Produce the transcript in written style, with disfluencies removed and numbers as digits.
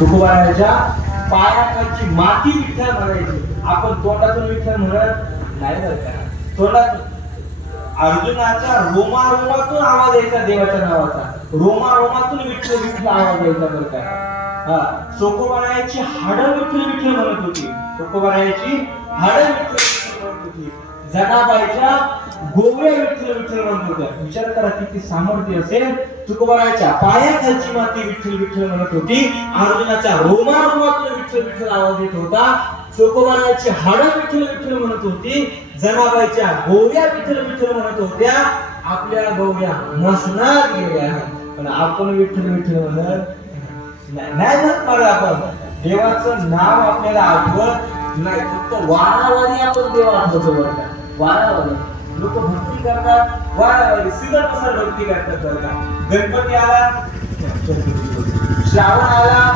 तुकोबाराच्या पायाखालची माती विठ्ठल म्हणायची. आपण तोंडातून विठ्ठल म्हणत नाही बरं का. तोंडातून अर्जुनाच्या रोमारोमातून आवाज यायचा देवाच्या नावाचा. रोमारोमातून विठ्ठल विठ्ठल आवाज यायचा बरं का. हा, तुकोबाराची हाडं विठ्ठल विठ्ठल म्हणत होती. तुकोबाराची हाडं विठ्ठल विठ्ठल म्हणत होती. जनाबाईच्या गोवऱ्या विठ्ठल विठ्ठल म्हणत होत्या. विचार करा किती सामर्थ्य असेल. तुकोबाराच्या पायाखालची माती विठ्ठल विठ्ठल म्हणत होती. अर्जुनाच्या रोमारोमातून विठ्ठल विठ्ठल आवाज येत होता. तुकोबाराची हाडं विठ्ठल विठ्ठल म्हणत होती. जनाबाईच्या गोवऱ्या विठ्ठल विठ्ठल म्हणत होत्या. आपल्या गोवऱ्या मसनात गेल्या, पण आपण विठ्ठल विठ्ठल म्हणत नाही म्हणत. आपण देवाचं नाव आपल्याला आठवत नाही, फक्त वारावारी आपण देव आठवतो बरं का. वारावारी लोक भक्ती करतात, वारावारी सीझन नुसार भक्ती करतात बरं का. गणपती आला, श्रावण आला,